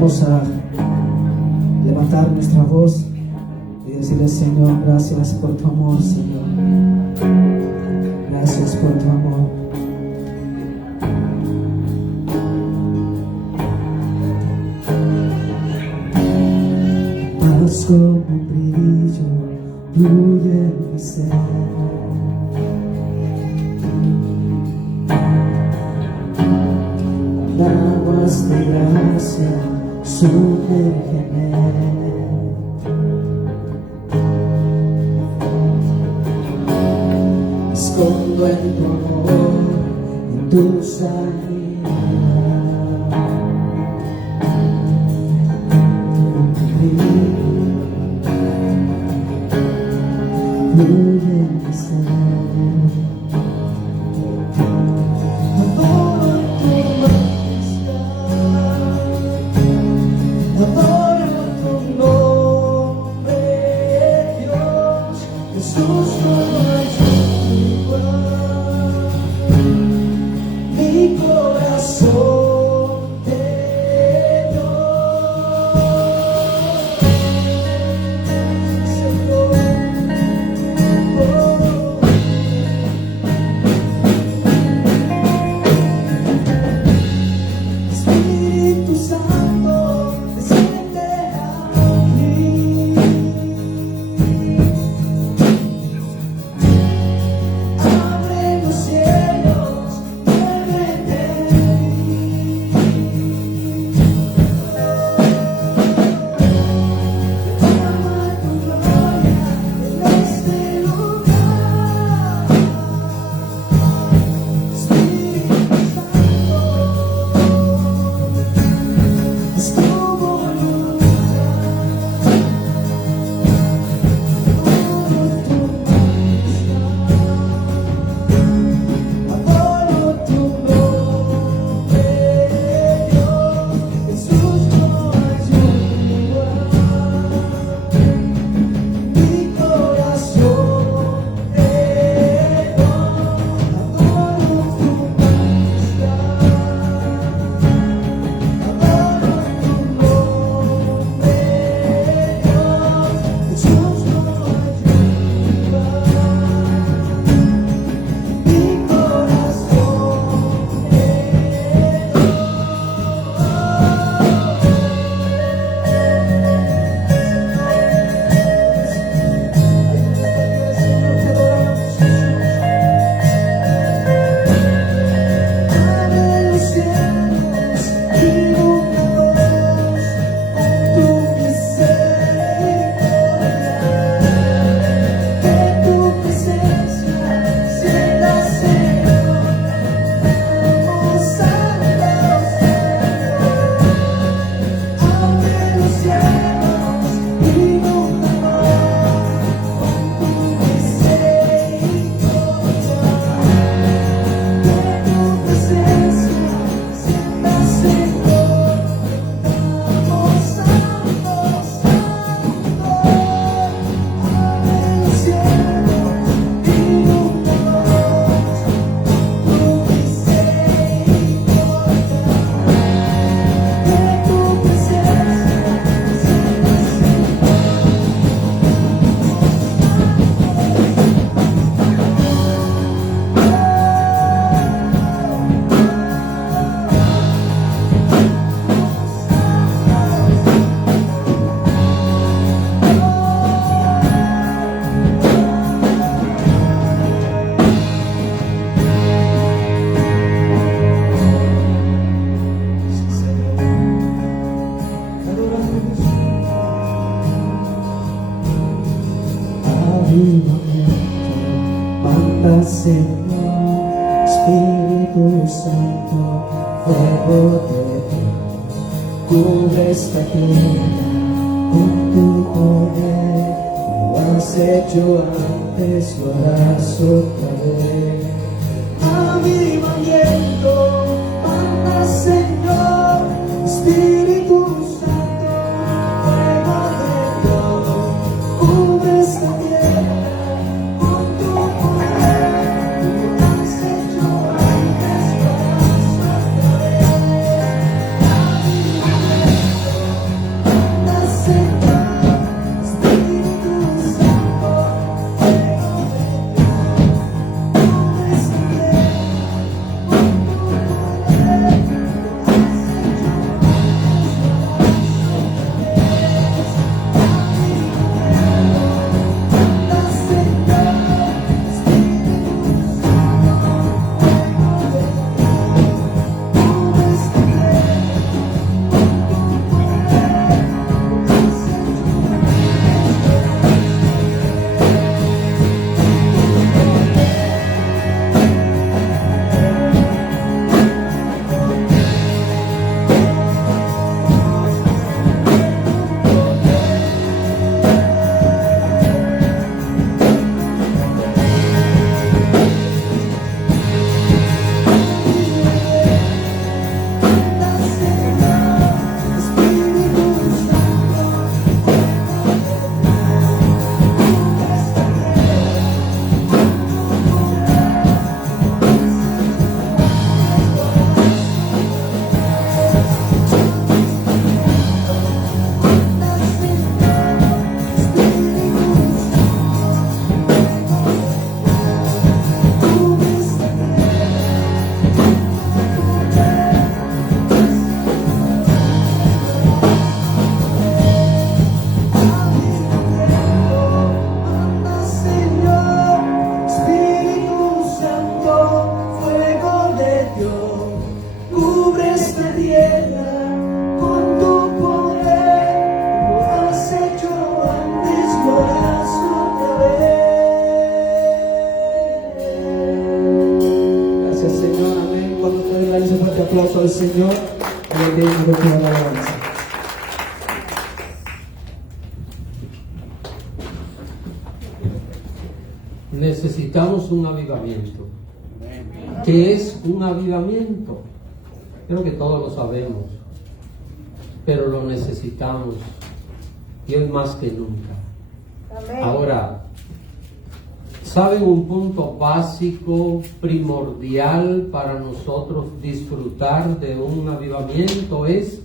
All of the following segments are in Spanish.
Vamos a levantar nuestra voz y decirle: Señor, gracias por tu amor, Señor. Gracias por tu amor. Paz como un brillo fluye en mi ser. Aguas de gracia sumérgeme. Escondo en tu amor, en tu sanidad. Fluye en mi ser. Adoro tu nombre, Dios. Jesús, no hay igual. Mi corazón te dio. Espíritu Santo, desciende aquí. Abre los cielos, muévete en mí. Derrama tu gloria en este lugar. Espíritu Santo, es tu voluntad. Adoro tu nombre, Dios. Jesús, no hay igual. Mi corazón te dio. Adoro tu majestad. Adoro tu nombre, Dios. Jesús, no hay igual. Mi corazón te dio. Abre los cielos, inúndalos con tu misericordia. Que tu presencia sienta, Señor. Vamos santos, abre los cielos, inúndalos con tu misericordia. Que tu presencia sienta, Señor. Vamos santos, abre los cielos, inúndalos con tu misericordia. Que tu presencia sienta, Avivamiento, manda, Señor. Espíritu Santo, fuego de Dios, cubre esta tierra con tu poder. Lo has hecho antes, lo harás otra vez. Avivamiento, manda, Señor. Espíritu Santo, fuego de Dios, cubre esta tierra con tu poder. Lo has hecho antes, lo harás otra vez. Avivamiento, aplauso al Señor y le pedimos toda la alabanza. Necesitamos un avivamiento. ¿Qué es un avivamiento? Creo que todos lo sabemos, pero lo necesitamos y hoy más que nunca. Amén. Ahora, ¿saben un punto básico, primordial para nosotros disfrutar de un avivamiento? Es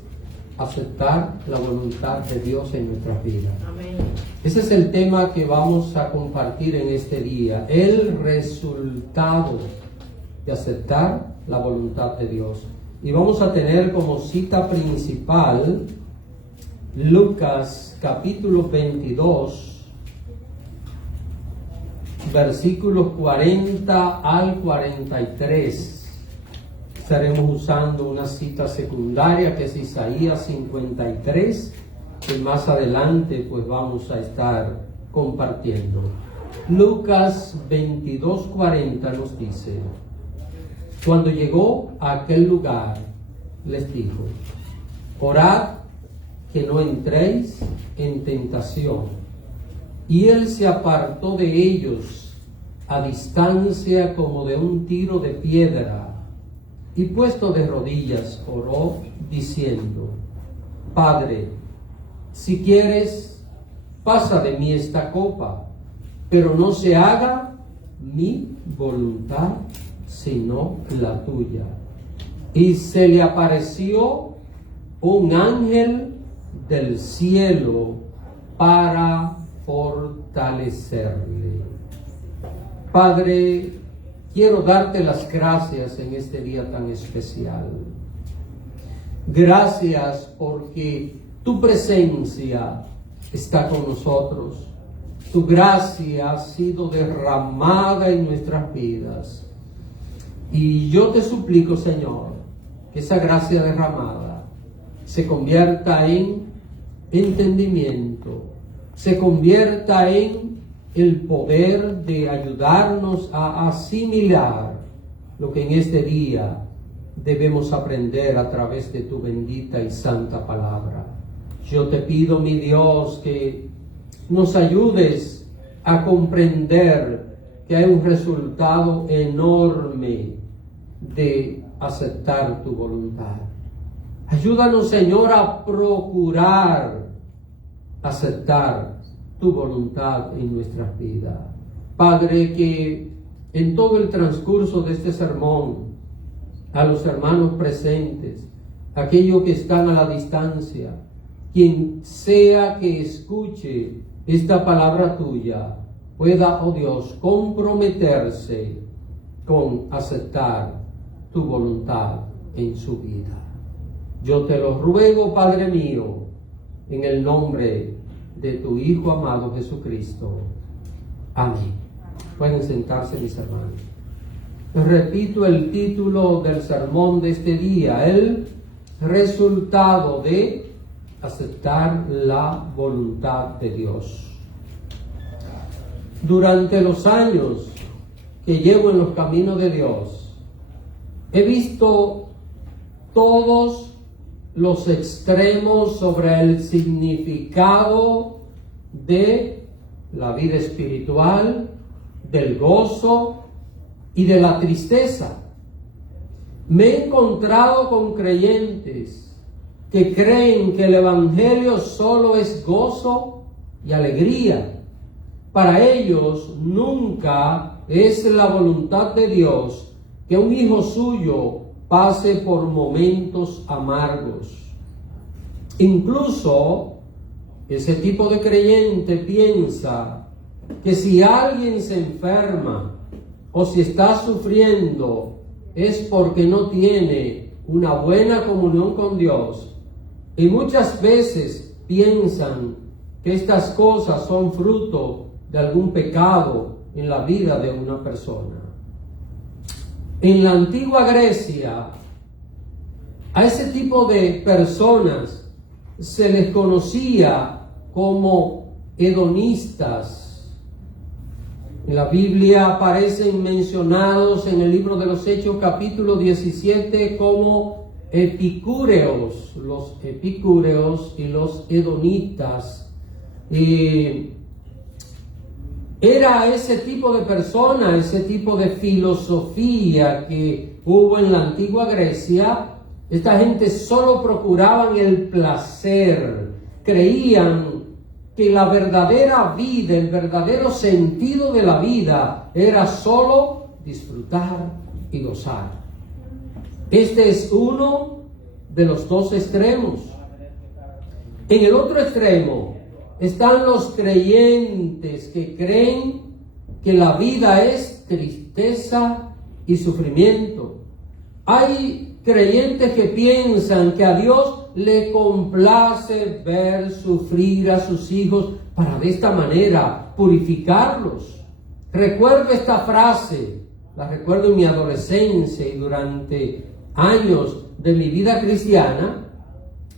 aceptar la voluntad de Dios en nuestras vidas. Amén. Ese es el tema que vamos a compartir en este día, el resultado de aceptar la voluntad de Dios. Y vamos a tener como cita principal Lucas capítulo 22, versículos 40 al 43. Estaremos usando una cita secundaria que es Isaías 53, que más adelante pues vamos a estar compartiendo. Lucas 22, 40 nos dice: cuando llegó a aquel lugar, les dijo: orad que no entréis en tentación. Y él se apartó de ellos a distancia como de un tiro de piedra, y puesto de rodillas oró diciendo: Padre, si quieres, pasa de mí esta copa, pero no se haga mi voluntad sino la tuya. Y se le apareció un ángel del cielo para fortalecerle. Padre, quiero darte las gracias en este día tan especial. Gracias porque tu presencia está con nosotros. Tu gracia ha sido derramada en nuestras vidas. Y yo te suplico, Señor, que esa gracia derramada se convierta en entendimiento, se convierta en el poder de ayudarnos a asimilar lo que en este día debemos aprender a través de tu bendita y santa palabra. Yo te pido, mi Dios, que nos ayudes a comprender que hay un resultado enorme de aceptar tu voluntad. Ayúdanos, Señor, a procurar aceptar tu voluntad en nuestras vidas. Padre, que en todo el transcurso de este sermón, a los hermanos presentes, aquellos que están a la distancia, quien sea que escuche esta palabra tuya, pueda, oh Dios, comprometerse con aceptar tu voluntad en su vida. Yo te lo ruego, Padre mío, en el nombre de tu Hijo amado Jesucristo. Amén. Pueden sentarse, mis hermanos. Repito el título del sermón de este día: el resultado de aceptar la voluntad de Dios. Durante los años que llevo en los caminos de Dios, he visto todos los extremos sobre el significado de la vida espiritual, del gozo y de la tristeza. Me he encontrado con creyentes que creen que el Evangelio solo es gozo y alegría. Para ellos nunca es la voluntad de Dios que un hijo suyo pase por momentos amargos. Incluso ese tipo de creyente piensa que si alguien se enferma o si está sufriendo es porque no tiene una buena comunión con Dios, y muchas veces piensan que estas cosas son fruto de algún pecado en la vida de una persona. En la antigua Grecia, a ese tipo de personas se les conocía como hedonistas. En la Biblia aparecen mencionados en el libro de los Hechos, capítulo 17, como epicúreos, los epicúreos y los hedonitas. Y era ese tipo de persona, ese tipo de filosofía que hubo en la antigua Grecia. Esta gente solo procuraban el placer, creían que la verdadera vida, el verdadero sentido de la vida era solo disfrutar y gozar. Este es uno de los dos extremos. En el otro extremo están los creyentes que creen que la vida es tristeza y sufrimiento. Hay creyentes que piensan que a Dios le complace ver sufrir a sus hijos para de esta manera purificarlos. Recuerdo esta frase, la recuerdo en mi adolescencia y durante años de mi vida cristiana,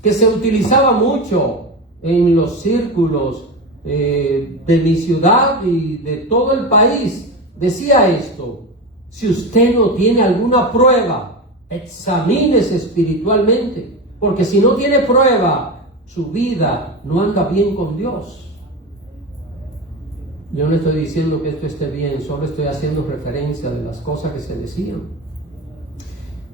que se utilizaba mucho en los círculos de mi ciudad y de todo el país. Decía esto: si usted no tiene alguna prueba, examínese espiritualmente, porque si no tiene prueba, su vida no anda bien con Dios. Yo no estoy diciendo que esto esté bien, solo estoy haciendo referencia de las cosas que se decían.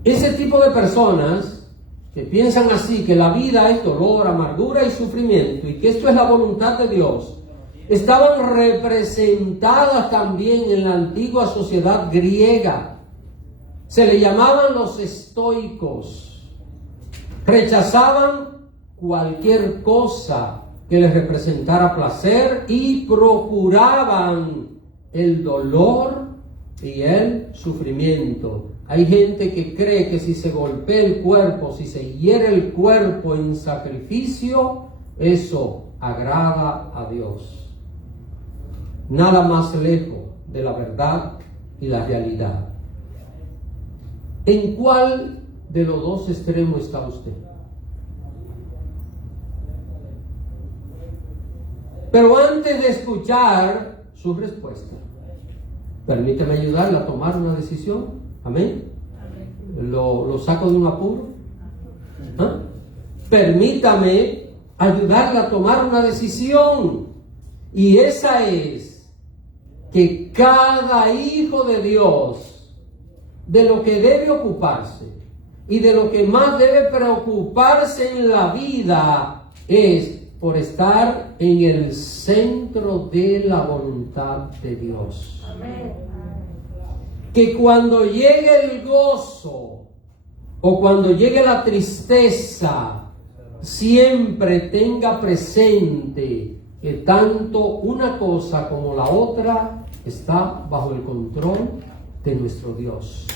Ese tipo de personas que piensan así, que la vida es dolor, amargura y sufrimiento, y que esto es la voluntad de Dios, estaban representadas también en la antigua sociedad griega. Se le llamaban los estoicos. Rechazaban cualquier cosa que les representara placer y procuraban el dolor y el sufrimiento. Hay gente que cree que si se golpea el cuerpo, si se hiere el cuerpo en sacrificio, eso agrada a Dios. Nada más lejos de la verdad y la realidad. ¿En cuál de los dos extremos está usted? Pero antes de escuchar su respuesta, permítame ayudarle a tomar una decisión. Amén. ¿Lo saco de un apuro? ¿Ah? Permítame ayudarle a tomar una decisión. Y esa es que cada hijo de Dios, de lo que debe ocuparse y de lo que más debe preocuparse en la vida es por estar en el centro de la voluntad de Dios. Amén. Que cuando llegue el gozo o cuando llegue la tristeza, siempre tenga presente que tanto una cosa como la otra está bajo el control de nuestro Dios.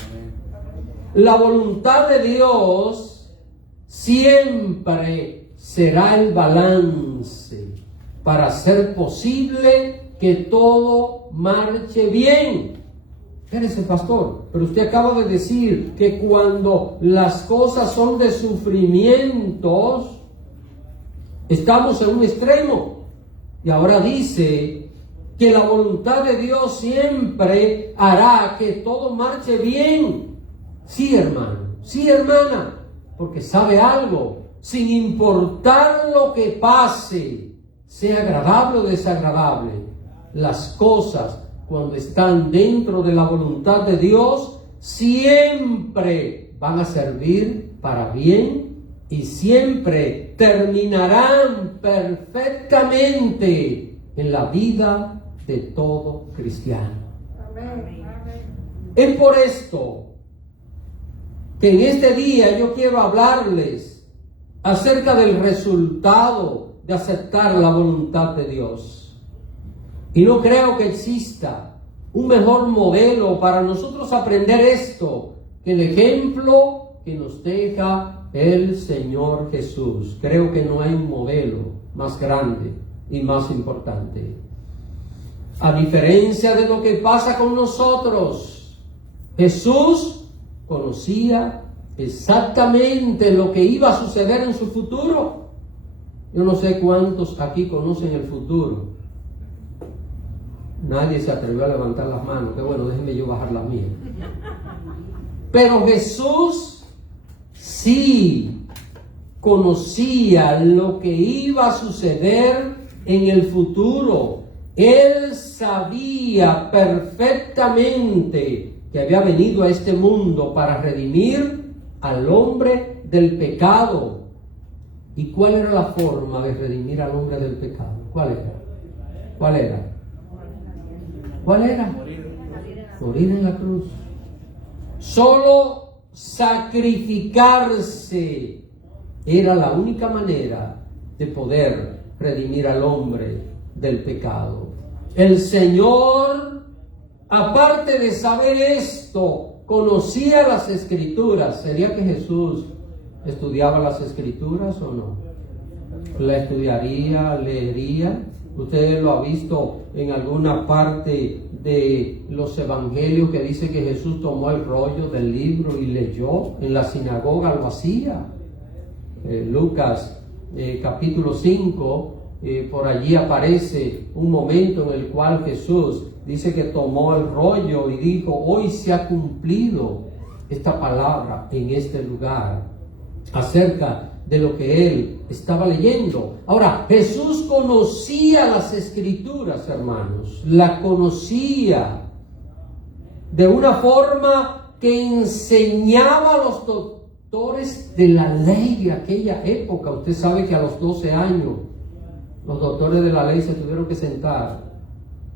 La voluntad de Dios siempre será el balance para hacer posible que todo marche bien. Espérese, pastor, pero usted acaba de decir que cuando las cosas son de sufrimientos, estamos en un extremo. Y ahora dice que la voluntad de Dios siempre hará que todo marche bien. Sí, hermano, sí, hermana, porque sabe algo, sin importar lo que pase, sea agradable o desagradable, las cosas cuando están dentro de la voluntad de Dios, siempre van a servir para bien y siempre terminarán perfectamente en la vida de todo cristiano. Amén. Es por esto que en este día yo quiero hablarles acerca del resultado de aceptar la voluntad de Dios. Y no creo que exista un mejor modelo para nosotros aprender esto que el ejemplo que nos deja el Señor Jesús. Creo que no hay un modelo más grande y más importante. A diferencia de lo que pasa con nosotros, Jesús conocía exactamente lo que iba a suceder en su futuro. Yo no sé cuántos aquí conocen el futuro. Nadie se atrevió a levantar las manos. Qué bueno, déjenme yo bajar las mías. Pero Jesús sí conocía lo que iba a suceder en el futuro. Él sabía perfectamente que había venido a este mundo para redimir al hombre del pecado. ¿Y cuál era la forma de redimir al hombre del pecado? ¿Cuál era? ¿Cuál era? ¿Cuál era? Morir en la cruz. Solo sacrificarse era la única manera de poder redimir al hombre del pecado. El Señor, aparte de saber esto, conocía las Escrituras. ¿Sería que Jesús estudiaba las Escrituras o no? ¿La estudiaría, leería? Usted lo ha visto en alguna parte de los evangelios que dice que Jesús tomó el rollo del libro y leyó. En la sinagoga lo hacía. Lucas capítulo 5, por allí aparece un momento en el cual Jesús dice que tomó el rollo y dijo: hoy se ha cumplido esta palabra en este lugar, acerca de lo que él estaba leyendo. Ahora, Jesús conocía las Escrituras, hermanos, la conocía de una forma que enseñaba a los doctores de la ley de aquella época. Usted sabe que a los 12 años los doctores de la ley se tuvieron que sentar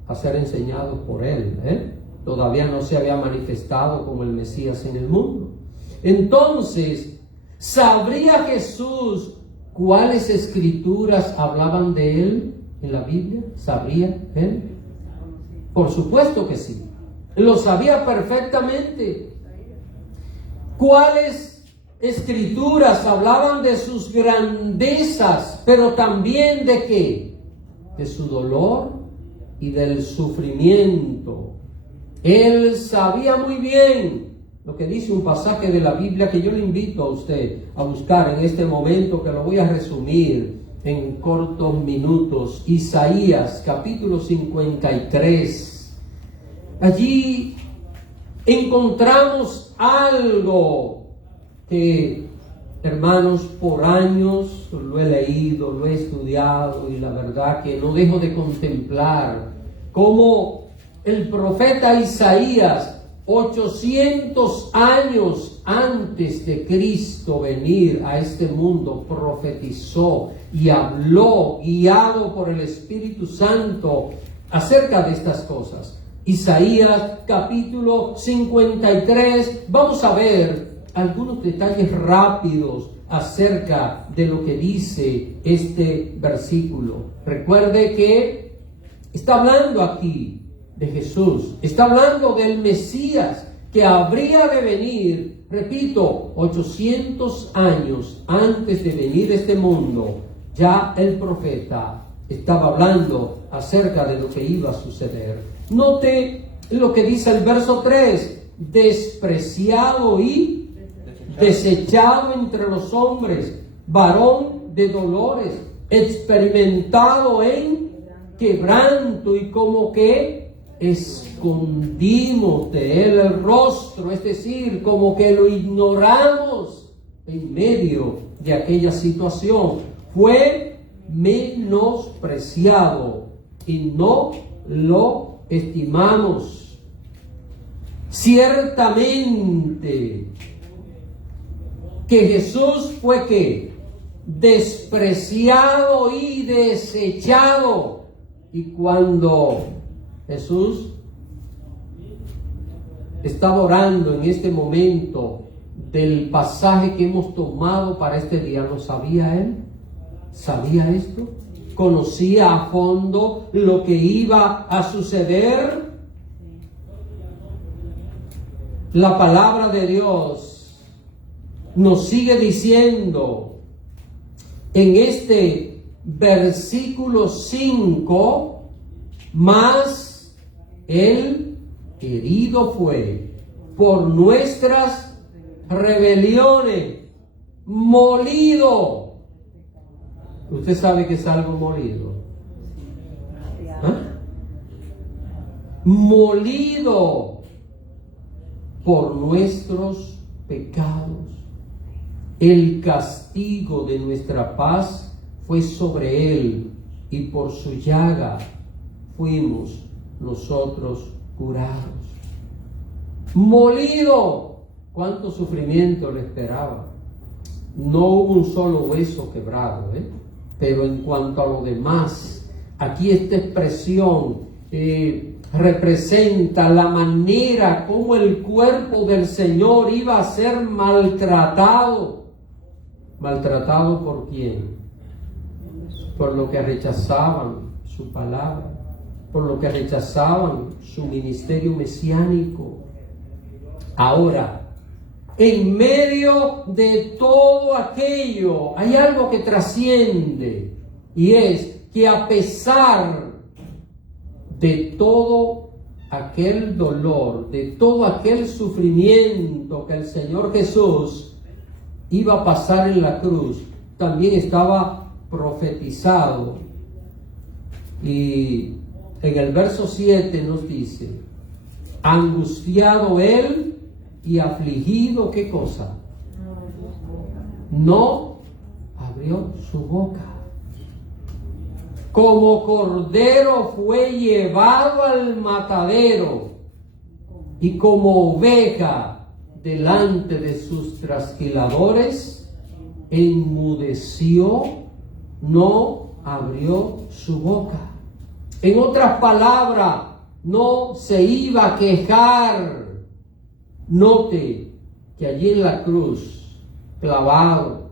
a ser enseñados por él. Todavía no se había manifestado como el Mesías en el mundo. Entonces, ¿sabría Jesús cuáles Escrituras hablaban de él en la Biblia? ¿Sabría él? Por supuesto que sí. Lo sabía perfectamente. ¿Cuáles Escrituras hablaban de sus grandezas, pero también de qué? De su dolor y del sufrimiento. Él sabía muy bien lo que dice un pasaje de la Biblia que yo le invito a usted a buscar en este momento, que lo voy a resumir en cortos minutos. Isaías capítulo 53. Allí encontramos algo que, hermanos, por años lo he leído, lo he estudiado, y la verdad que no dejo de contemplar cómo el profeta Isaías, 800 años antes de Cristo venir a este mundo, profetizó y habló, guiado por el Espíritu Santo, acerca de estas cosas. Isaías capítulo 53, vamos a ver algunos detalles rápidos acerca de lo que dice este versículo. Recuerde que está hablando aquí de Jesús, está hablando del Mesías que habría de venir, repito, 800 años antes de venir a este mundo. Ya el profeta estaba hablando acerca de lo que iba a suceder. Note lo que dice el verso 3: despreciado y desechado entre los hombres, varón de dolores, experimentado en quebranto, y como que escondimos de él el rostro, es decir, como que lo ignoramos en medio de aquella situación. Fue menospreciado y no lo estimamos. Ciertamente que Jesús fue ¿qué? Despreciado y desechado. Y cuando Jesús estaba orando en este momento del pasaje que hemos tomado para este día, ¿lo sabía él? ¿Sabía esto? ¿Conocía a fondo lo que iba a suceder? La palabra de Dios nos sigue diciendo en este versículo 5: mas él herido fue por nuestras rebeliones, molido. Usted sabe que es algo molido. molido por nuestros pecados. El castigo de nuestra paz fue sobre él, y por su llaga fuimos nosotros curados. Molido. ¿Cuánto sufrimiento le esperaba? No hubo un solo hueso quebrado, pero en cuanto a lo demás, aquí esta expresión representa la manera como el cuerpo del Señor iba a ser maltratado. ¿Maltratado por quién? Por lo que rechazaban su palabra, por lo que rechazaban su ministerio mesiánico. Ahora, en medio de todo aquello, hay algo que trasciende, y es que a pesar de todo aquel dolor, de todo aquel sufrimiento que el Señor Jesús iba a pasar en la cruz, también estaba profetizado. Y en el verso 7 nos dice: angustiado él y afligido, ¿qué cosa? No abrió su boca. Como cordero fue llevado al matadero, y como oveja delante de sus trasquiladores, enmudeció, no abrió su boca. En otras palabras, no se iba a quejar. Note que allí en la cruz, clavado,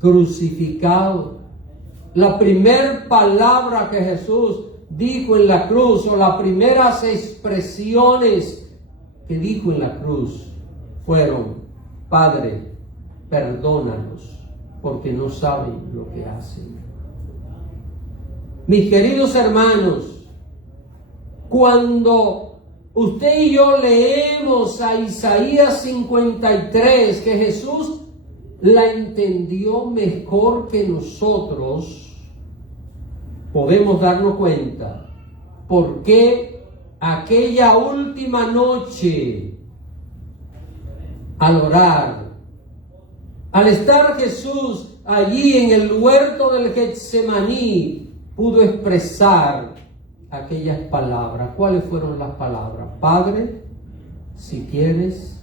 crucificado, la primera palabra que Jesús dijo en la cruz, o las primeras expresiones que dijo en la cruz, fueron: Padre, perdónalos, porque no saben lo que hacen. Mis queridos hermanos, cuando usted y yo leemos a Isaías 53, que Jesús la entendió mejor que nosotros, podemos darnos cuenta por qué aquella última noche, al orar, al estar Jesús allí en el huerto del Getsemaní, pudo expresar aquellas palabras. ¿Cuáles fueron las palabras? Padre, si quieres,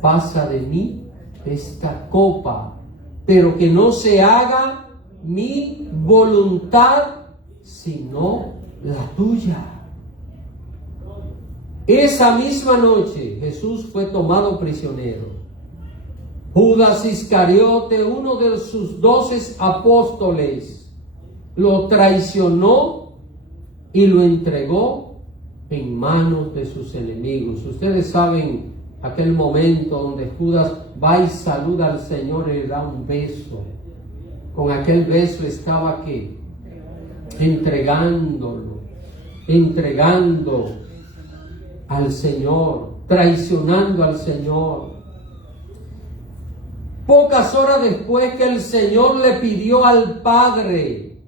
pasa de mí esta copa, pero que no se haga mi voluntad, sino la tuya. Esa misma noche Jesús fue tomado prisionero. Judas Iscariote, uno de sus 12 apóstoles, lo traicionó y lo entregó en manos de sus enemigos. Ustedes saben aquel momento donde Judas va y saluda al Señor y le da un beso. Con aquel beso estaba ¿qué? Entregando al Señor, traicionando al Señor. Pocas horas después que el Señor le pidió al Padre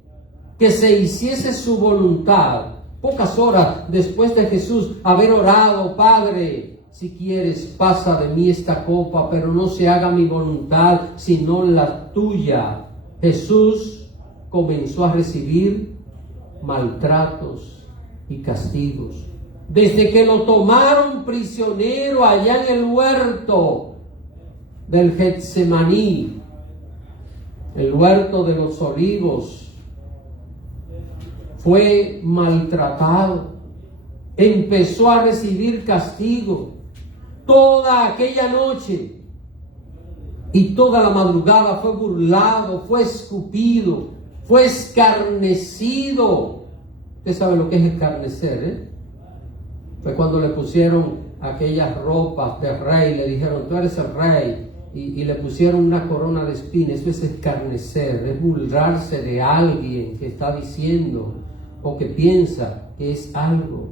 que se hiciese su voluntad, pocas horas después de Jesús haber orado: Padre, si quieres, pasa de mí esta copa, pero no se haga mi voluntad, sino la tuya, Jesús comenzó a recibir maltratos y castigos. Desde que lo tomaron prisionero allá en el huerto del Getsemaní, el huerto de los olivos, fue maltratado, empezó a recibir castigo toda aquella noche, y toda la madrugada fue burlado, fue escupido, fue escarnecido. Usted sabe lo que es escarnecer, Fue cuando le pusieron aquellas ropas de rey, le dijeron: tú eres el rey, y le pusieron una corona de espinas. Eso es escarnecer, es burlarse de alguien que está diciendo o que piensa que es algo.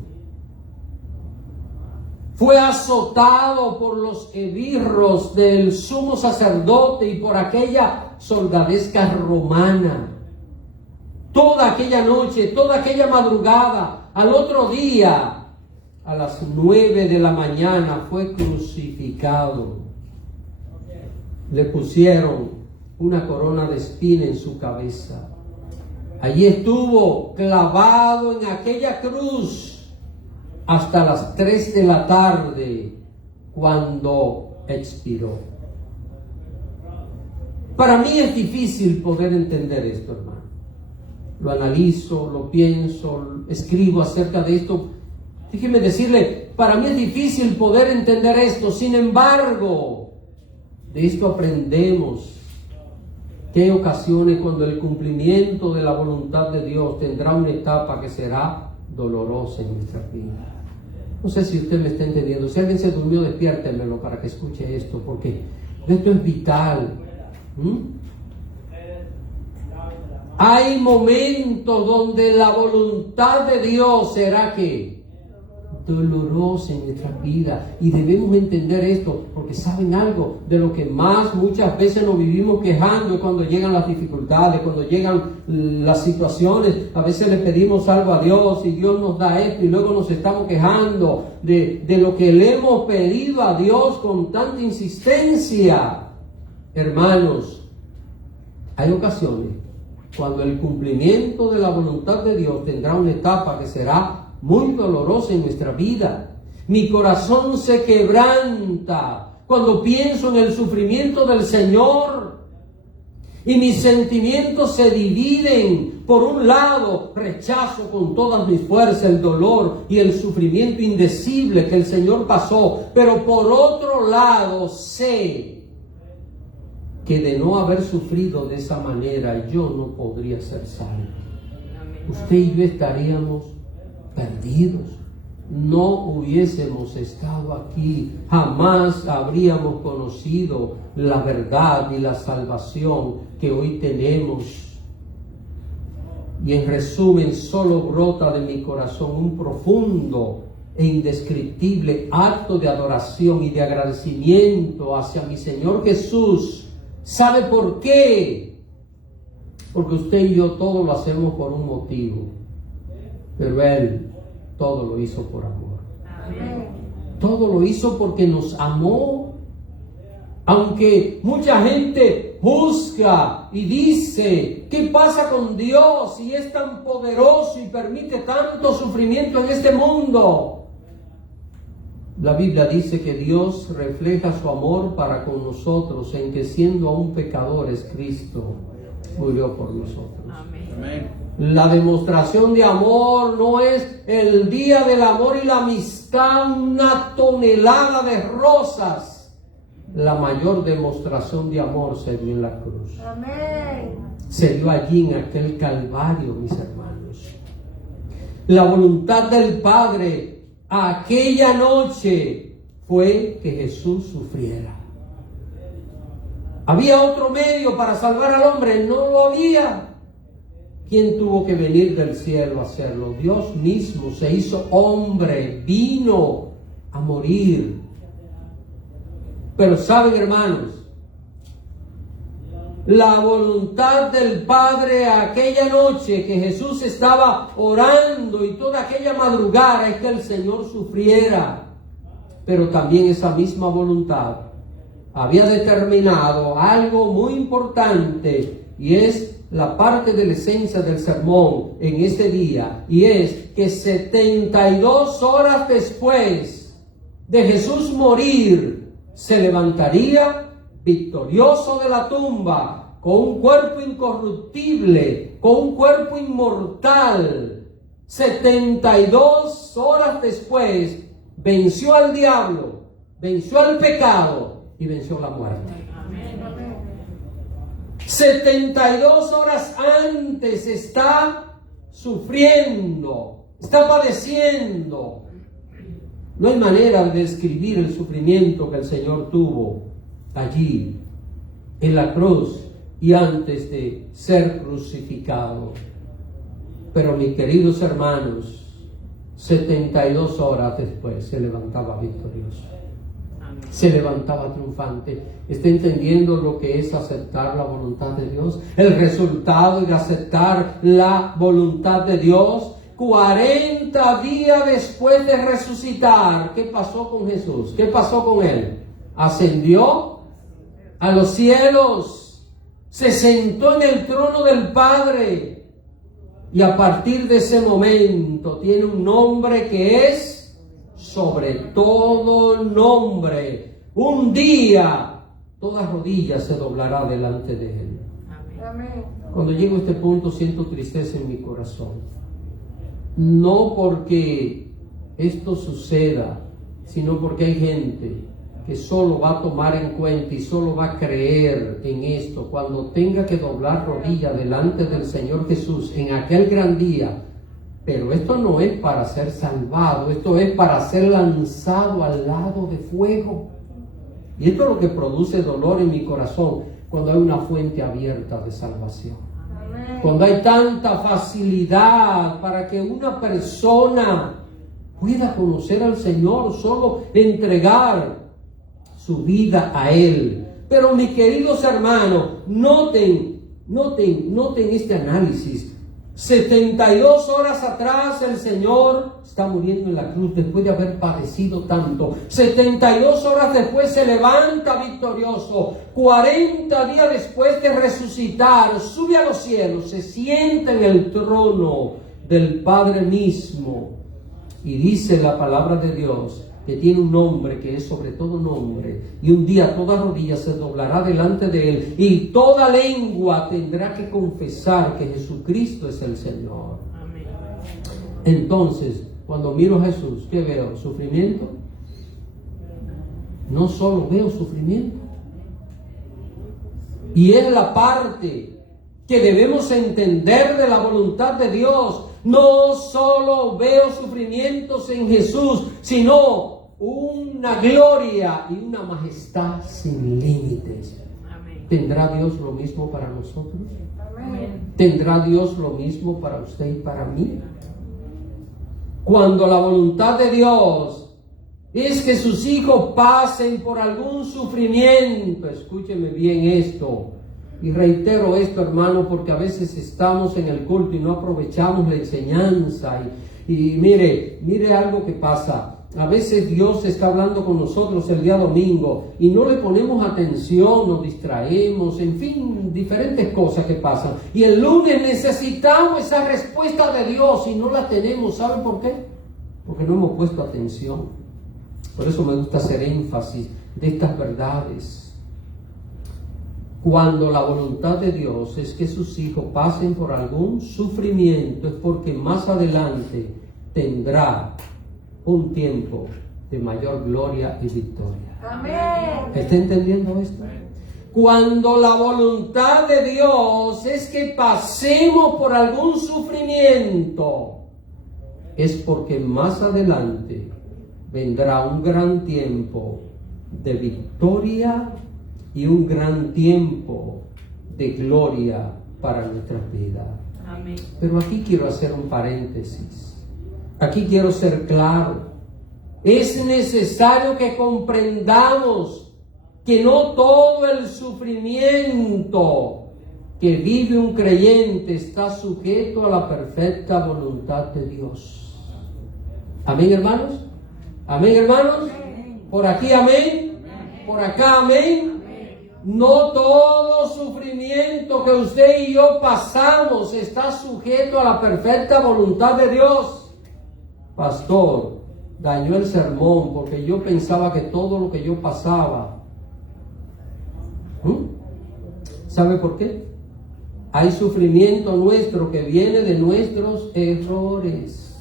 Fue azotado por los esbirros del sumo sacerdote y por aquella soldadesca romana. Toda aquella noche, toda aquella madrugada, al otro día, a las 9 de la mañana fue crucificado. Le pusieron una corona de espina en su cabeza. Allí estuvo clavado en aquella cruz hasta las 3 de la tarde, cuando expiró. Para mí es difícil poder entender esto, hermano. Lo analizo, lo pienso, escribo acerca de esto. Déjeme decirle, para mí es difícil poder entender esto. Sin embargo, de esto aprendemos que hay ocasiones cuando el cumplimiento de la voluntad de Dios tendrá una etapa que será dolorosa en nuestra vida. No sé si usted me está entendiendo. Si alguien se durmió, despiértemelo para que escuche esto, porque esto es vital. Hay momentos donde la voluntad de Dios será que dolorosa en nuestra vida, y debemos entender esto, porque saben algo de lo que más muchas veces nos vivimos quejando cuando llegan las dificultades, cuando llegan las situaciones. A veces le pedimos algo a Dios y Dios nos da esto, y luego nos estamos quejando de lo que le hemos pedido a Dios con tanta insistencia. Hermanos, hay ocasiones cuando el cumplimiento de la voluntad de Dios tendrá una etapa que será muy dolorosa en nuestra vida. Mi corazón se quebranta cuando pienso en el sufrimiento del Señor, y mis sentimientos se dividen. Por un lado, rechazo con todas mis fuerzas el dolor y el sufrimiento indecible que el Señor pasó, pero por otro lado sé que de no haber sufrido de esa manera yo no podría ser salvo. Usted y yo estaríamos perdidos, no hubiésemos estado aquí, jamás habríamos conocido la verdad y la salvación que hoy tenemos. Y en resumen, solo brota de mi corazón un profundo e indescriptible acto de adoración y de agradecimiento hacia mi Señor Jesús. ¿Sabe por qué? Porque usted y yo todo lo hacemos por un motivo, pero Él todo lo hizo por amor. Amén. Todo lo hizo porque nos amó. Aunque mucha gente juzga y dice, ¿qué pasa con Dios si es tan poderoso y permite tanto sufrimiento en este mundo? La Biblia dice que Dios refleja su amor para con nosotros en que, siendo aún pecadores, Cristo murió por nosotros. Amén. La demostración de amor no es el día del amor y la amistad, una tonelada de rosas. La mayor demostración de amor se dio en la cruz. Amén. Se dio allí en aquel Calvario, mis hermanos. La voluntad del Padre aquella noche fue que Jesús sufriera. ¿Había otro medio para salvar al hombre? No lo había. ¿Quién tuvo que venir del cielo a hacerlo? Dios mismo se hizo hombre, vino a morir. Pero saben, hermanos, la voluntad del Padre aquella noche que Jesús estaba orando y toda aquella madrugada es que el Señor sufriera. Pero también esa misma voluntad había determinado algo muy importante, y es la parte de la esencia del sermón en este día, y es que 72 horas después de Jesús morir, se levantaría victorioso de la tumba, con un cuerpo incorruptible, con un cuerpo inmortal. 72 horas después, venció al diablo, venció al pecado y venció la muerte. 72 horas antes está sufriendo, está padeciendo. No hay manera de describir el sufrimiento que el Señor tuvo allí en la cruz y antes de ser crucificado. Pero mis queridos hermanos, 72 horas después se levantaba victorioso. Se levantaba triunfante. ¿Está entendiendo lo que es aceptar la voluntad de Dios? El resultado de aceptar la voluntad de Dios 40 días después de resucitar, ¿qué pasó con Jesús? ¿Qué pasó con él? Ascendió a los cielos, se sentó en el trono del Padre, y a partir de ese momento tiene un nombre que es sobre todo nombre. Un día toda rodilla se doblará delante de él. Amén. Cuando llego a este punto siento tristeza en mi corazón. No porque esto suceda, sino porque hay gente que solo va a tomar en cuenta y solo va a creer en esto cuando tenga que doblar rodilla delante del Señor Jesús en aquel gran día. Pero esto no es para ser salvado, esto es para ser lanzado al lago de fuego. Y esto es lo que produce dolor en mi corazón cuando hay una fuente abierta de salvación. Amén. Cuando hay tanta facilidad para que una persona pueda conocer al Señor, solo entregar su vida a Él. Pero mis queridos hermanos, noten este análisis. 72 horas atrás el Señor está muriendo en la cruz después de haber padecido tanto. 72 horas después se levanta victorioso. 40 días después de resucitar, sube a los cielos, se sienta en el trono del Padre mismo. Y dice la palabra de Dios que tiene un nombre que es sobre todo nombre, y un día toda rodilla se doblará delante de él, y toda lengua tendrá que confesar que Jesucristo es el Señor. Amén. Entonces, cuando miro a Jesús, ¿qué veo? ¿Sufrimiento? No solo veo sufrimiento. Y es la parte que debemos entender de la voluntad de Dios. No solo veo sufrimientos en Jesús, sino una gloria y una majestad sin límites. Amén. ¿Tendrá Dios lo mismo para nosotros? Amén. ¿Tendrá Dios lo mismo para usted y para mí? Cuando la voluntad de Dios es que sus hijos pasen por algún sufrimiento, escúcheme bien esto, y reitero esto, hermano, porque a veces estamos en el culto y no aprovechamos la enseñanza. Y mire algo que pasa. A veces Dios está hablando con nosotros el día domingo y no le ponemos atención, nos distraemos, en fin, diferentes cosas que pasan. Y el lunes necesitamos esa respuesta de Dios y no la tenemos. ¿Saben por qué? Porque no hemos puesto atención. Por eso me gusta hacer énfasis de estas verdades. Cuando la voluntad de Dios es que sus hijos pasen por algún sufrimiento, es porque más adelante tendrá un tiempo de mayor gloria y victoria. Amén. ¿Está entendiendo esto? Cuando la voluntad de Dios es que pasemos por algún sufrimiento, es porque más adelante vendrá un gran tiempo de victoria y un gran tiempo de gloria para nuestras vidas. Amén. Pero aquí quiero hacer un paréntesis. Aquí quiero ser claro. Es necesario que comprendamos que no todo el sufrimiento que vive un creyente está sujeto a la perfecta voluntad de Dios. ¿Amén, hermanos? ¿Amén, hermanos? Por aquí, amén. Por acá, amén. No todo sufrimiento que usted y yo pasamos está sujeto a la perfecta voluntad de Dios. Pastor, dañó el sermón porque yo pensaba que todo lo que yo pasaba. ¿Sabe por qué? Hay sufrimiento nuestro que viene de nuestros errores.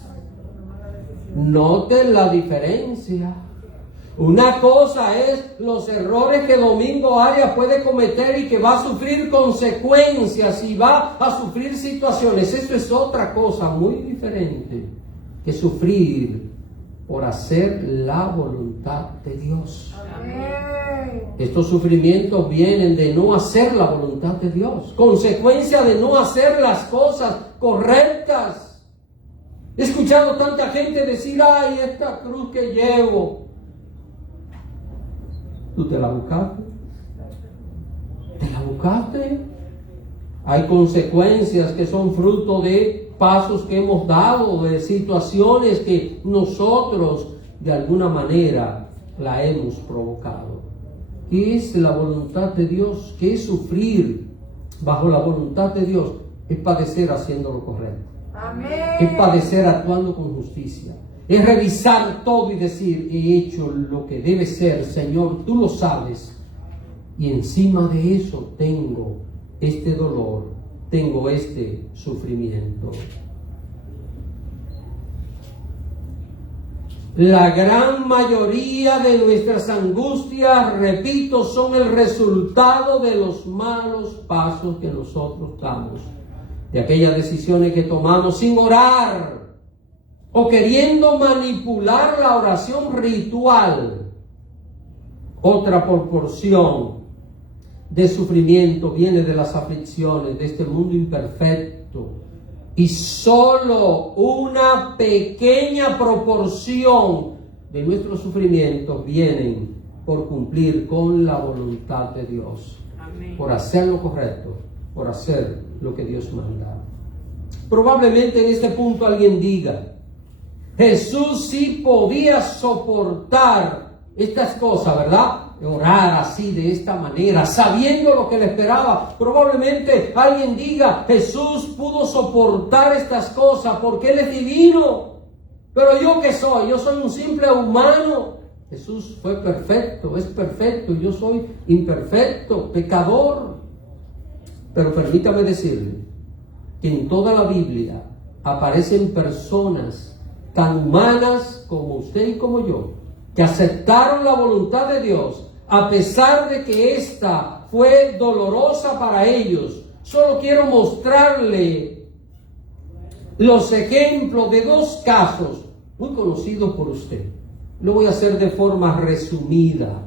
Noten la diferencia. Una cosa es los errores que Domingo Arias puede cometer y que va a sufrir consecuencias y va a sufrir situaciones. Eso es otra cosa muy diferente que sufrir por hacer la voluntad de Dios. Amén. Estos sufrimientos vienen de no hacer la voluntad de Dios, consecuencia de no hacer las cosas correctas. He escuchado tanta gente decir: ay, esta cruz que llevo. ¿Tú te la buscaste? ¿Te la buscaste? Hay consecuencias que son fruto de pasos que hemos dado, de situaciones que nosotros de alguna manera la hemos provocado. ¿Qué es la voluntad de Dios? ¿Qué es sufrir bajo la voluntad de Dios? Es padecer haciendo lo correcto. Amén. Es padecer actuando con justicia. Es revisar todo y decir, he hecho lo que debe ser, Señor, tú lo sabes. Y encima de eso tengo este dolor, tengo este sufrimiento. La gran mayoría de nuestras angustias, repito, son el resultado de los malos pasos que nosotros damos, de aquellas decisiones que tomamos sin orar o queriendo manipular la oración ritual. Otra proporción de sufrimiento viene de las aflicciones de este mundo imperfecto. Y solo una pequeña proporción de nuestros sufrimientos vienen por cumplir con la voluntad de Dios. Amén. Por hacer lo correcto, por hacer lo que Dios manda. Probablemente en este punto alguien diga, Jesús sí podía soportar estas cosas, ¿verdad? Orar así de esta manera, sabiendo lo que le esperaba. Probablemente alguien diga, Jesús pudo soportar estas cosas porque Él es divino. Pero yo ¿qué soy? Yo soy un simple humano. Jesús fue perfecto, es perfecto. Yo soy imperfecto, pecador. Pero permítame decirle que en toda la Biblia aparecen personas tan humanas como usted y como yo, que aceptaron la voluntad de Dios, a pesar de que ésta fue dolorosa para ellos. Solo quiero mostrarle los ejemplos de dos casos muy conocidos por usted. Lo voy a hacer de forma resumida,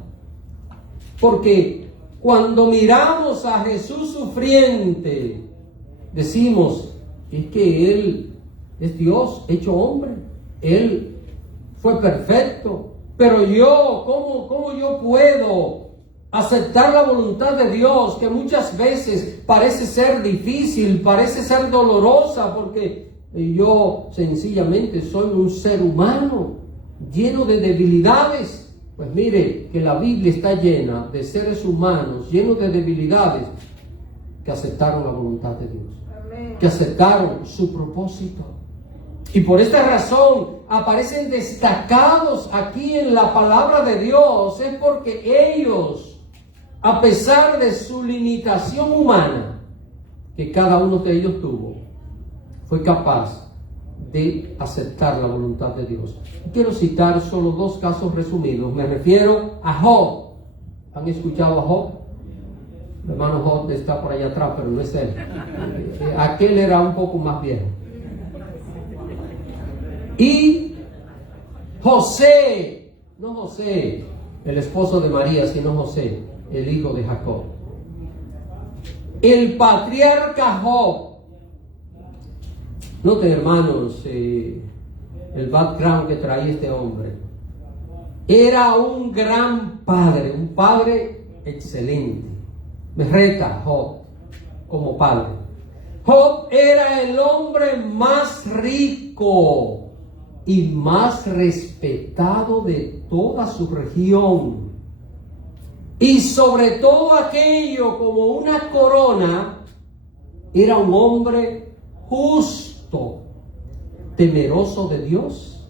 porque cuando miramos a Jesús sufriente, decimos, es que Él es Dios hecho hombre, Él fue perfecto. Pero yo, ¿cómo yo puedo aceptar la voluntad de Dios, que muchas veces parece ser difícil, parece ser dolorosa, porque yo sencillamente soy un ser humano lleno de debilidades? Pues mire que la Biblia está llena de seres humanos llenos de debilidades que aceptaron la voluntad de Dios, que aceptaron su propósito. Y por esta razón aparecen destacados aquí en la palabra de Dios. Es porque ellos, a pesar de su limitación humana, que cada uno de ellos tuvo, fue capaz de aceptar la voluntad de Dios. Quiero citar solo dos casos resumidos. Me refiero a Job. ¿Han escuchado a Job? El hermano Job está por allá atrás, pero no es él. Aquel era un poco más viejo. Y José, no José, el esposo de María, sino José, el hijo de Jacob. El patriarca Job. Noten, hermanos, el background que traía este hombre. Era un gran padre, un padre excelente. Me reta Job como padre. Job era el hombre más rico y más respetado de toda su región. Y sobre todo aquello como una corona, era un hombre justo, temeroso de Dios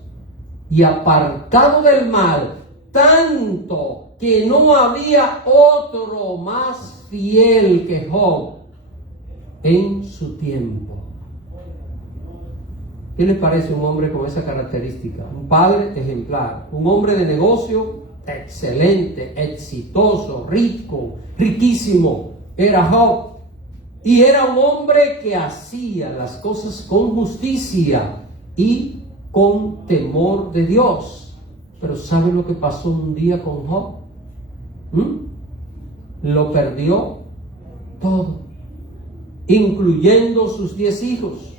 y apartado del mal, tanto que no había otro más fiel que Job en su tiempo. ¿Qué les parece un hombre con esa característica? Un padre ejemplar, un hombre de negocio excelente, exitoso, rico, riquísimo. Era Job. Y era un hombre que hacía las cosas con justicia y con temor de Dios. Pero ¿sabe lo que pasó un día con Job? Lo perdió todo, incluyendo sus 10 hijos.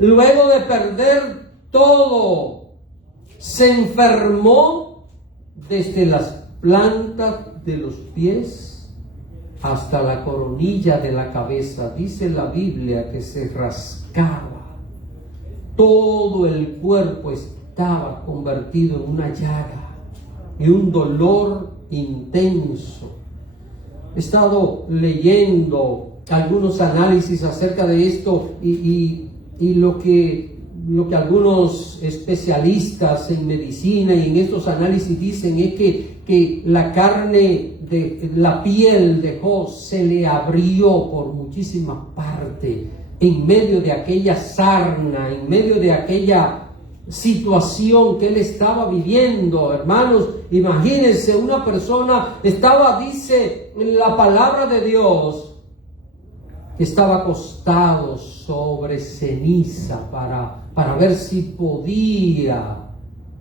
Luego de perder todo, se enfermó desde las plantas de los pies hasta la coronilla de la cabeza. Dice la Biblia que se rascaba. Todo el cuerpo estaba convertido en una llaga y un dolor intenso. He estado leyendo algunos análisis acerca de esto y lo que algunos especialistas en medicina y en estos análisis dicen es que la carne de la piel de Job se le abrió por muchísimas partes en medio de aquella sarna, en medio de aquella situación que él estaba viviendo. Hermanos, imagínense, una persona estaba, dice la palabra de Dios, estaba acostado sobre ceniza para ver si podía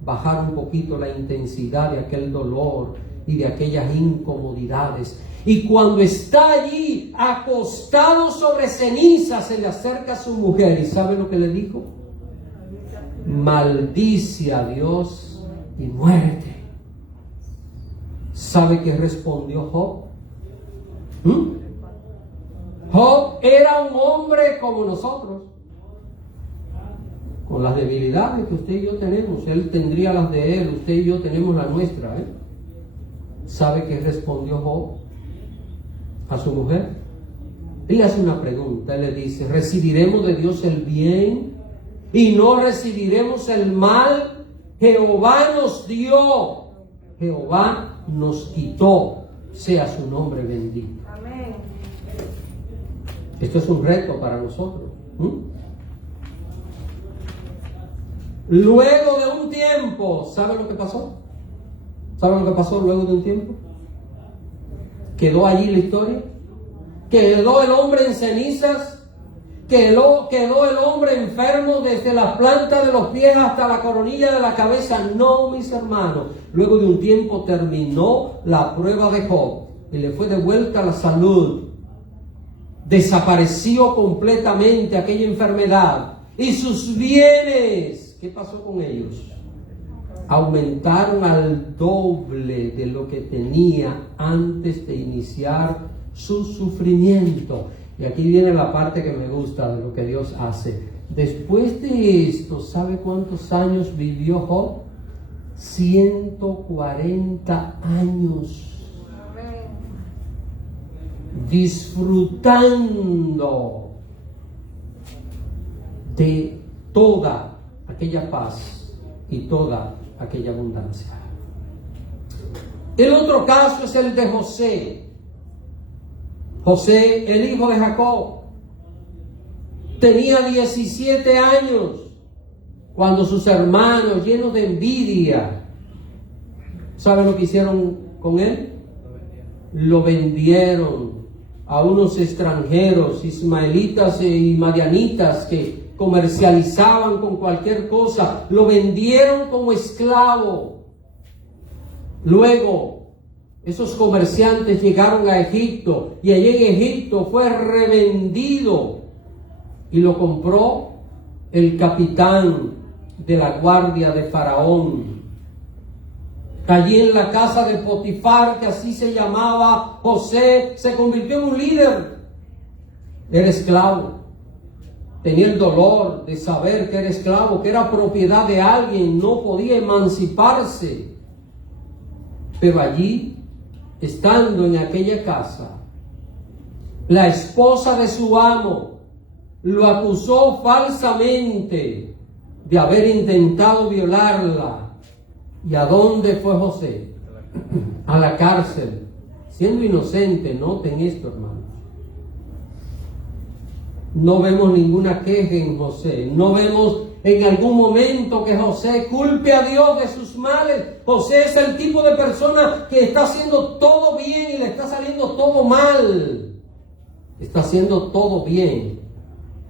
bajar un poquito la intensidad de aquel dolor y de aquellas incomodidades. Y cuando está allí acostado sobre ceniza, se le acerca a su mujer y ¿sabe lo que le dijo? Maldice a Dios y muérete. ¿Sabe qué respondió Job? Job era un hombre como nosotros, con las debilidades que usted y yo tenemos. Él tendría las de él, usted y yo tenemos la nuestra. ¿Sabe qué respondió Job a su mujer? Él le hace una pregunta, él le dice: ¿recibiremos de Dios el bien y no recibiremos el mal? Jehová nos dio, Jehová nos quitó, sea su nombre bendito. Amén. Esto es un reto para nosotros. Luego de un tiempo, ¿sabe lo que pasó? ¿Sabe lo que pasó luego de un tiempo? Quedó allí la historia. Quedó el hombre en cenizas. Quedó el hombre enfermo desde la planta de los pies hasta la coronilla de la cabeza. No, mis hermanos. Luego de un tiempo terminó la prueba de Job y le fue de vuelta la salud. Desapareció completamente aquella enfermedad y sus bienes. ¿Qué pasó con ellos? Aumentaron al doble de lo que tenía antes de iniciar su sufrimiento. Y aquí viene la parte que me gusta de lo que Dios hace. Después de esto, ¿sabe cuántos años vivió Job? 140 años. Disfrutando de toda aquella paz y toda aquella abundancia. El otro caso es el de José. José, el hijo de Jacob, tenía 17 años cuando sus hermanos, llenos de envidia, ¿saben lo que hicieron con él? Lo vendieron a unos extranjeros, ismaelitas y madianitas, que comercializaban con cualquier cosa. Lo vendieron como esclavo. Luego, esos comerciantes llegaron a Egipto y allí en Egipto fue revendido y lo compró el capitán de la guardia de Faraón. Allí en la casa de Potifar, que así se llamaba, José se convirtió en un líder. Era esclavo. Tenía el dolor de saber que era esclavo, que era propiedad de alguien, no podía emanciparse. Pero allí, estando en aquella casa, la esposa de su amo lo acusó falsamente de haber intentado violarla. ¿Y a dónde fue José? A la cárcel, siendo inocente. Noten esto, hermanos. No vemos ninguna queja en José. No vemos en algún momento que José culpe a Dios de sus males. José es el tipo de persona que está haciendo todo bien y le está saliendo todo mal. Está haciendo todo bien.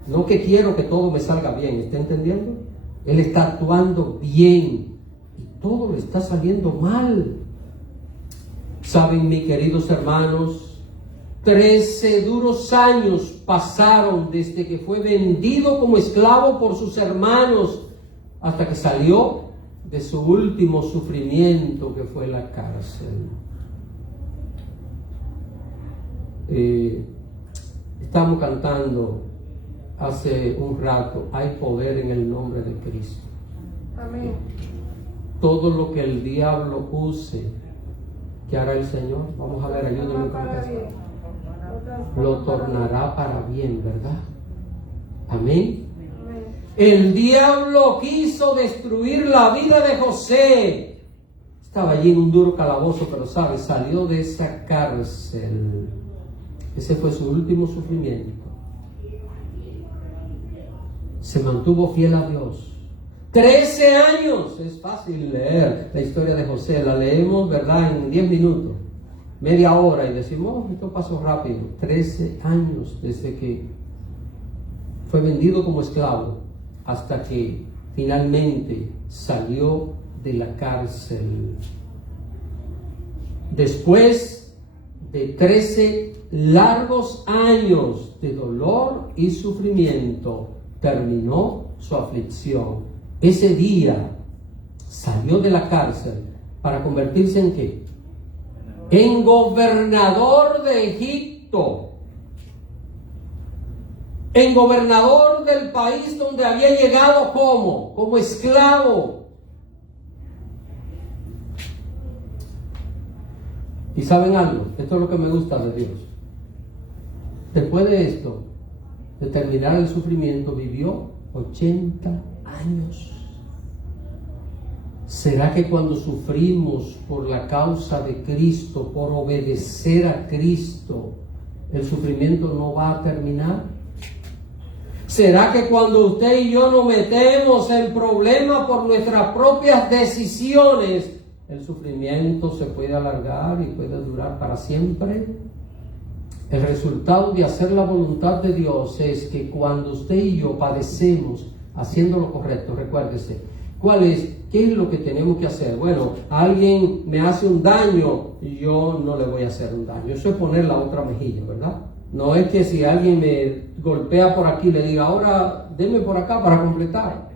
No que quiero que todo me salga bien, ¿está entendiendo? Él está actuando bien y todo le está saliendo mal. Saben, mis queridos hermanos, 13 duros años pasaron desde que fue vendido como esclavo por sus hermanos hasta que salió de su último sufrimiento, que fue la cárcel. Estamos cantando hace un rato, hay poder en el nombre de Cristo. Amén. Todo lo que el diablo use, ¿qué hará el Señor? Vamos a ver, ayúdenme con Para esto. bien. Lo tornará para bien, ¿verdad? Amén. Amén. El diablo quiso destruir la vida de José. Estaba allí en un duro calabozo, pero ¿sabes? Salió de esa cárcel. Ese fue su último sufrimiento. Se mantuvo fiel a Dios. 13 años. Es fácil leer la historia de José. La leemos, ¿verdad? En 10 minutos. Media hora y decimos, oh, esto pasó rápido. 13 años desde que fue vendido como esclavo hasta que finalmente salió de la cárcel. Después de 13 largos años de dolor y sufrimiento, terminó su aflicción. Ese día salió de la cárcel para convertirse en ¿qué? En gobernador de Egipto, en gobernador del país donde había llegado como esclavo. Y saben algo, esto es lo que me gusta de Dios. Después de esto, de terminar el sufrimiento, vivió 80 años. ¿Será que cuando sufrimos por la causa de Cristo, por obedecer a Cristo, el sufrimiento no va a terminar? ¿Será que cuando usted y yo nos metemos en problemas por nuestras propias decisiones, el sufrimiento se puede alargar y puede durar para siempre? El resultado de hacer la voluntad de Dios es que cuando usted y yo padecemos haciendo lo correcto, recuérdese, ¿qué es lo que tenemos que hacer? Bueno, alguien me hace un daño y yo no le voy a hacer un daño. Eso es poner la otra mejilla, ¿verdad? No es que si alguien me golpea por aquí le diga, ahora deme por acá para completar.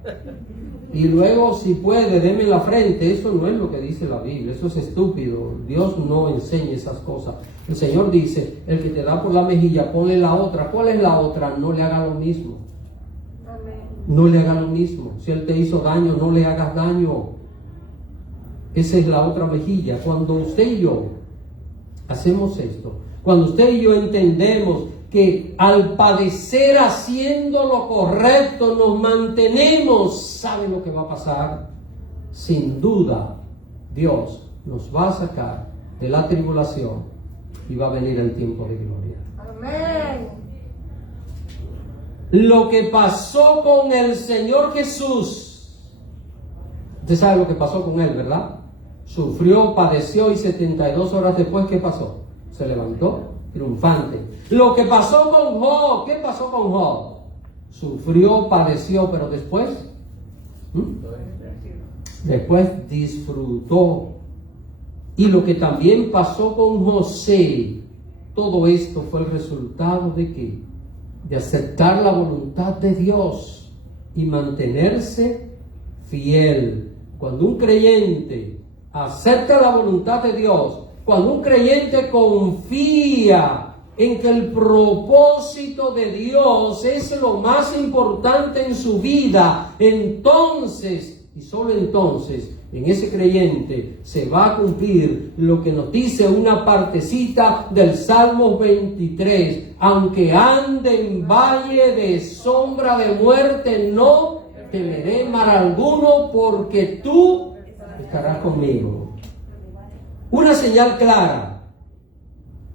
Y luego, si puede, deme en la frente. Eso no es lo que dice la Biblia. Eso es estúpido. Dios no enseña esas cosas. El Señor dice, el que te da por la mejilla, ponle la otra. ¿Cuál es la otra? No le haga lo mismo. Amén. No le haga lo mismo. Si Él te hizo daño, no le hagas daño. Esa es la otra mejilla. Cuando usted y yo hacemos esto, cuando usted y yo entendemos que al padecer haciendo lo correcto nos mantenemos, ¿sabe lo que va a pasar? Sin duda, Dios nos va a sacar de la tribulación y va a venir el tiempo de gloria. Amén. Lo que pasó con el Señor Jesús, usted sabe lo que pasó con Él, ¿verdad? Sufrió, padeció y 72 horas después, ¿qué pasó? Se levantó triunfante. Lo que pasó con Job, ¿qué pasó con Job? Sufrió, padeció, pero después, después disfrutó. Y lo que también pasó con José, todo esto fue el resultado de ¿qué? De aceptar la voluntad de Dios y mantenerse fiel. Cuando un creyente acepta la voluntad de Dios, cuando un creyente confía en que el propósito de Dios es lo más importante en su vida, entonces, y solo entonces, en ese creyente se va a cumplir lo que nos dice una partecita del Salmo 23. Aunque ande en valle de sombra de muerte, no temeré mal alguno, porque tú estarás conmigo. Una señal clara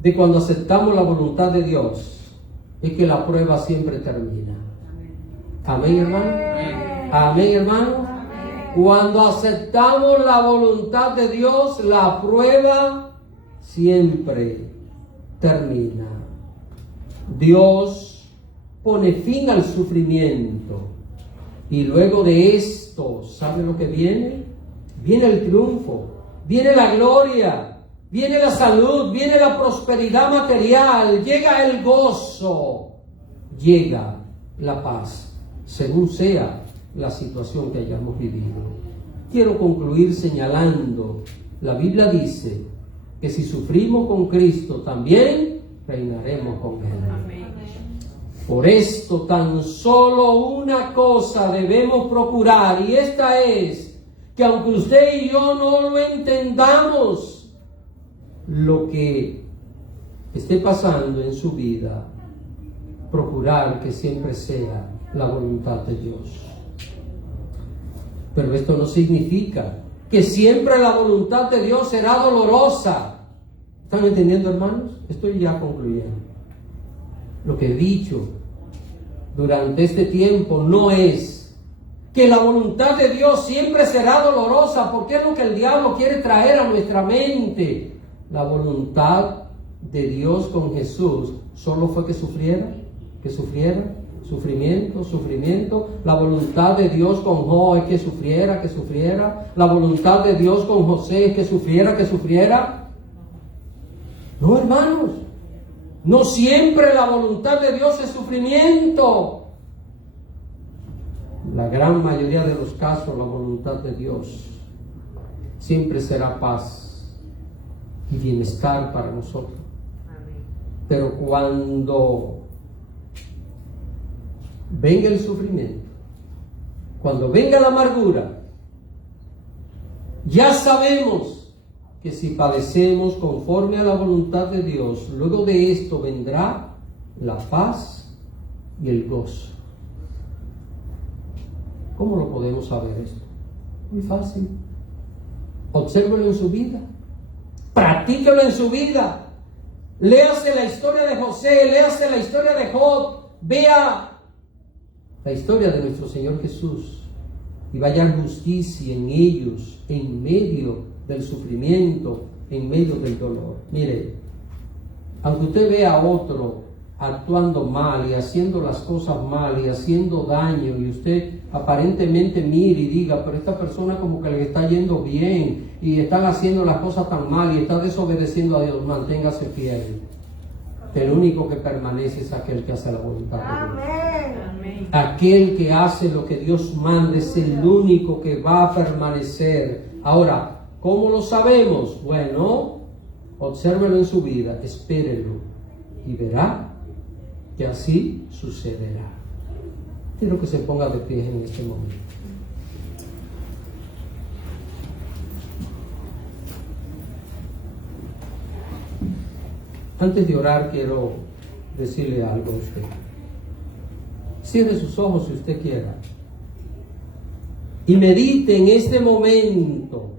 de cuando aceptamos la voluntad de Dios es que la prueba siempre termina. Amén, hermano. Amén, hermano. Cuando aceptamos la voluntad de Dios, la prueba siempre termina. Dios pone fin al sufrimiento y luego de esto, ¿sabe lo que viene? Viene el triunfo. Viene la gloria, viene la salud, viene la prosperidad material, llega el gozo, llega la paz, según sea la situación que hayamos vivido. Quiero concluir señalando, la Biblia dice que si sufrimos con Cristo también reinaremos. Por esto tan solo una cosa debemos procurar, y esta es que aunque usted y yo no lo entendamos, lo que esté pasando en su vida, procurar que siempre sea la voluntad de Dios. Pero esto no significa que siempre la voluntad de Dios será dolorosa. ¿Están entendiendo, hermanos? Estoy ya concluyendo. Lo que he dicho durante este tiempo no es que la voluntad de Dios siempre será dolorosa, porque es lo que el diablo quiere traer a nuestra mente. La voluntad de Dios con Jesús solo fue que sufriera, sufrimiento. La voluntad de Dios con Job es que sufriera. La voluntad de Dios con José es que sufriera. No, hermanos. No siempre la voluntad de Dios es sufrimiento. La gran mayoría de los casos, la voluntad de Dios siempre será paz y bienestar para nosotros. Pero cuando venga el sufrimiento, cuando venga la amargura, ya sabemos que si padecemos conforme a la voluntad de Dios, luego de esto vendrá la paz y el gozo. ¿Cómo lo podemos saber esto? Muy fácil. Obsérvelo en su vida. Practíquelo en su vida. Léase la historia de José, léase la historia de Job, vea la historia de nuestro Señor Jesús y vaya a justicia en ellos, en medio del sufrimiento, en medio del dolor. Mire, aunque usted vea a otro actuando mal y haciendo las cosas mal y haciendo daño, y usted aparentemente mire y diga, pero esta persona como que le está yendo bien y están haciendo las cosas tan mal y está desobedeciendo a Dios, manténgase fiel. El único que permanece es aquel que hace la voluntad de Dios. Amén. Aquel que hace lo que Dios manda es el único que va a permanecer. Ahora, ¿cómo lo sabemos? Bueno, obsérvelo en su vida, espérelo y verá que así sucederá. Quiero que se ponga de pie en este momento. Antes de orar, quiero decirle algo a usted. Cierre sus ojos si usted quiera y medite en este momento.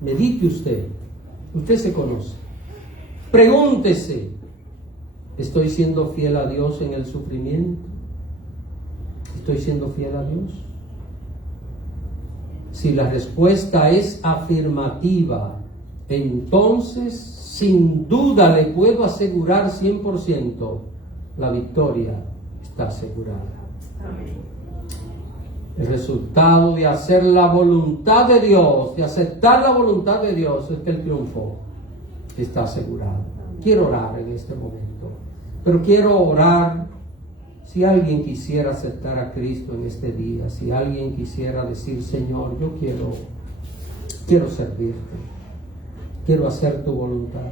Medite usted. Usted se conoce. Pregúntese: ¿estoy siendo fiel a Dios en el sufrimiento? ¿Estoy siendo fiel a Dios? Si la respuesta es afirmativa, entonces sin duda le puedo asegurar 100%, la victoria está asegurada. Amén. El resultado de hacer la voluntad de Dios, de aceptar la voluntad de Dios, es que el triunfo está asegurado. Quiero orar en este momento, pero quiero orar si alguien quisiera aceptar a Cristo en este día, si alguien quisiera decir: Señor, yo quiero servirte, quiero hacer tu voluntad.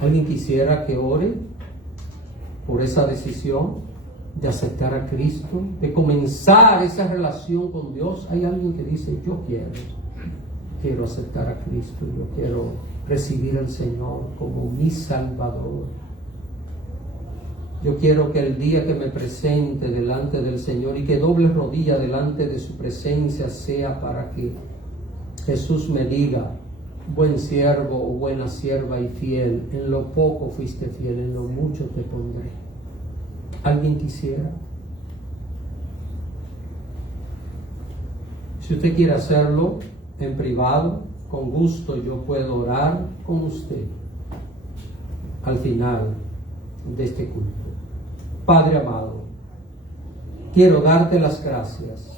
¿Alguien quisiera que ore por esa decisión de aceptar a Cristo, de comenzar esa relación con Dios? Hay alguien que dice: yo quiero aceptar a Cristo, yo quiero recibir al Señor como mi Salvador. Yo quiero que el día que me presente delante del Señor y que doble rodilla delante de su presencia sea para que Jesús me diga: buen siervo o buena sierva y fiel, en lo poco fuiste fiel, en lo mucho te pondré. ¿Alguien quisiera? Si usted quiere hacerlo en privado, con gusto yo puedo orar con usted al final de este culto. Padre amado, quiero darte las gracias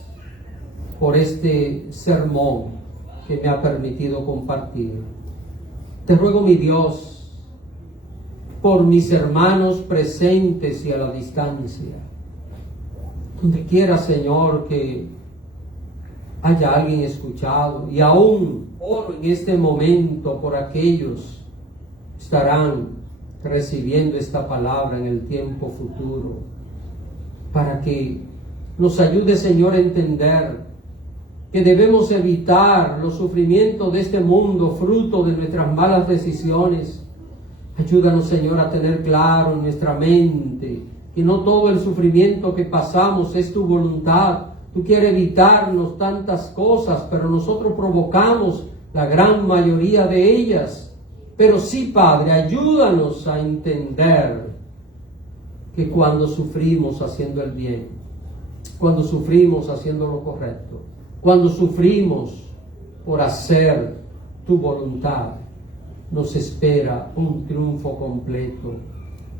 por este sermón que me ha permitido compartir. Te ruego, mi Dios, por mis hermanos presentes y a la distancia, donde quiera, Señor, que haya alguien escuchado, y aún oro en este momento por aquellos que estarán recibiendo esta palabra en el tiempo futuro, para que nos ayude, Señor, a entender que debemos evitar los sufrimientos de este mundo, fruto de nuestras malas decisiones. Ayúdanos, Señor, a tener claro en nuestra mente que no todo el sufrimiento que pasamos es tu voluntad. Tú quieres evitarnos tantas cosas, pero nosotros provocamos la gran mayoría de ellas. Pero sí, Padre, ayúdanos a entender que cuando sufrimos haciendo el bien, cuando sufrimos haciendo lo correcto, cuando sufrimos por hacer tu voluntad, nos espera un triunfo completo,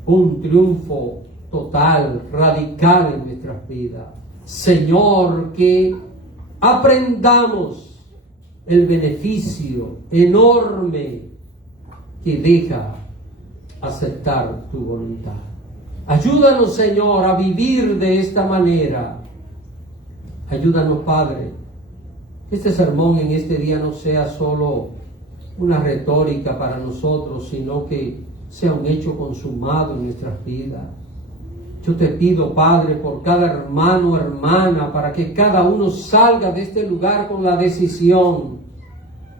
un triunfo total, radical en nuestras vidas. Señor, que aprendamos el beneficio enorme que deja aceptar tu voluntad. Ayúdanos, Señor, a vivir de esta manera. Ayúdanos, Padre, que este sermón en este día no sea solo una retórica para nosotros, sino que sea un hecho consumado en nuestras vidas. Yo te pido, Padre, por cada hermano o hermana, para que cada uno salga de este lugar con la decisión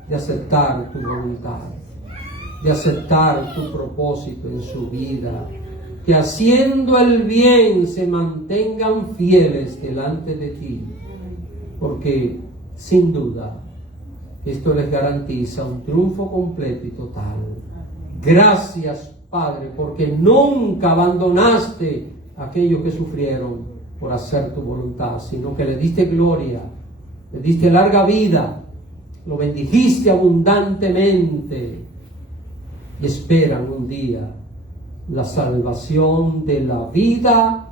de aceptar tu voluntad, de aceptar tu propósito en su vida, que haciendo el bien se mantengan fieles delante de ti, porque sin duda esto les garantiza un triunfo completo y total. Gracias, Padre, porque nunca abandonaste a aquellos que sufrieron por hacer tu voluntad, sino que le diste gloria, le diste larga vida, lo bendijiste abundantemente y esperan un día la salvación de la vida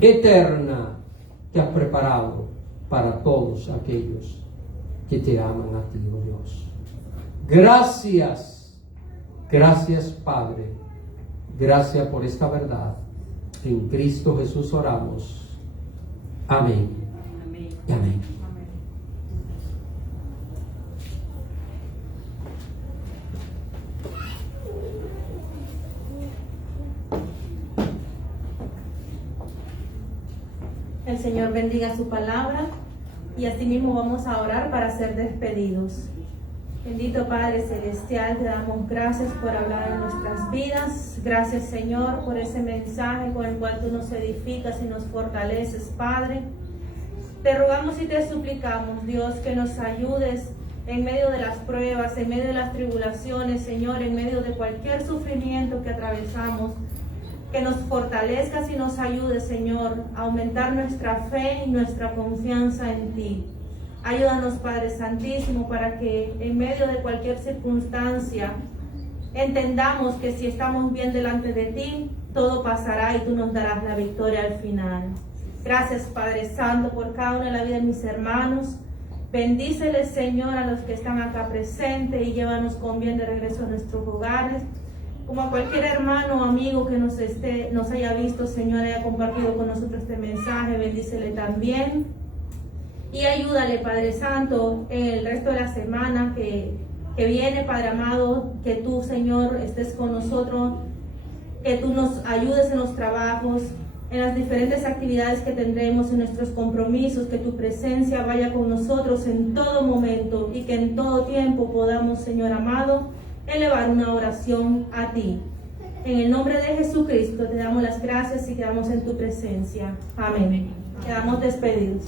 eterna que has preparado para todos aquellos que te aman a ti, oh Dios. Gracias, gracias, Padre, gracias por esta verdad. En Cristo Jesús oramos. Amén. Amén. Y amén. El Señor bendiga su palabra y asimismo vamos a orar para ser despedidos. Bendito Padre Celestial, te damos gracias por hablar en nuestras vidas. Gracias, Señor, por ese mensaje con el cual tú nos edificas y nos fortaleces, Padre. Te rogamos y te suplicamos, Dios, que nos ayudes en medio de las pruebas, en medio de las tribulaciones, Señor, en medio de cualquier sufrimiento que atravesamos. Que nos fortalezcas y nos ayudes, Señor, a aumentar nuestra fe y nuestra confianza en ti. Ayúdanos, Padre Santísimo, para que en medio de cualquier circunstancia entendamos que si estamos bien delante de ti, todo pasará y tú nos darás la victoria al final. Gracias, Padre Santo, por cada una de la vida de mis hermanos. Bendíceles, Señor, a los que están acá presentes y llévanos con bien de regreso a nuestros hogares. Como a cualquier hermano o amigo que nos haya visto, Señor, haya compartido con nosotros este mensaje, bendícele también. Y ayúdale, Padre Santo, en el resto de la semana que viene, Padre amado, que tú, Señor, estés con nosotros, que tú nos ayudes en los trabajos, en las diferentes actividades que tendremos, en nuestros compromisos, que tu presencia vaya con nosotros en todo momento y que en todo tiempo podamos, Señor amado, elevar una oración a ti. En el nombre de Jesucristo te damos las gracias y quedamos en tu presencia. Amén. Quedamos despedidos.